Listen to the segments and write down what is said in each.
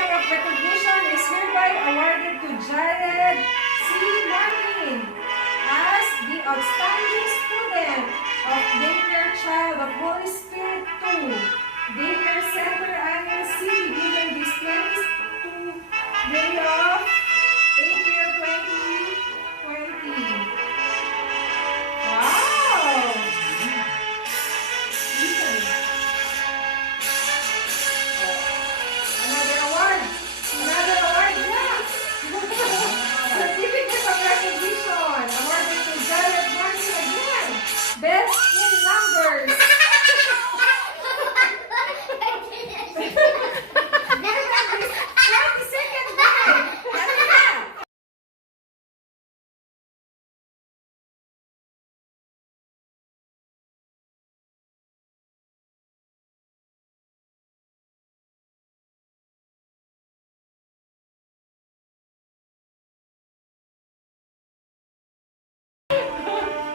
Certificate of recognition is hereby awarded to Jared C. Martin as the outstanding student of Daycare Child of Holy Spirit 2, Daycare Center, Annual City, given this 22 day of April 2020. Wow! Another award! Another award! Yeah! Certificate of recognition awarded to Jared Martin again. Best in numbers.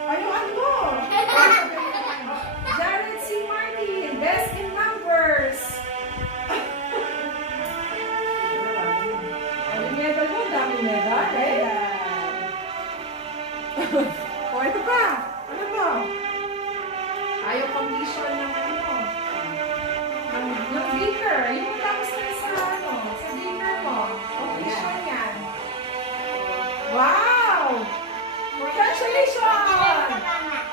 Ayun mo! Jared C. Martin, best in numbers. Ano medal mo? Daming medal, eh? O, ito pa. Ano to? Ayaw condition ng ano. Ng beaker. Yung tapos na sa ano, sa beaker mo. Condition yan. Wow! Congratulations!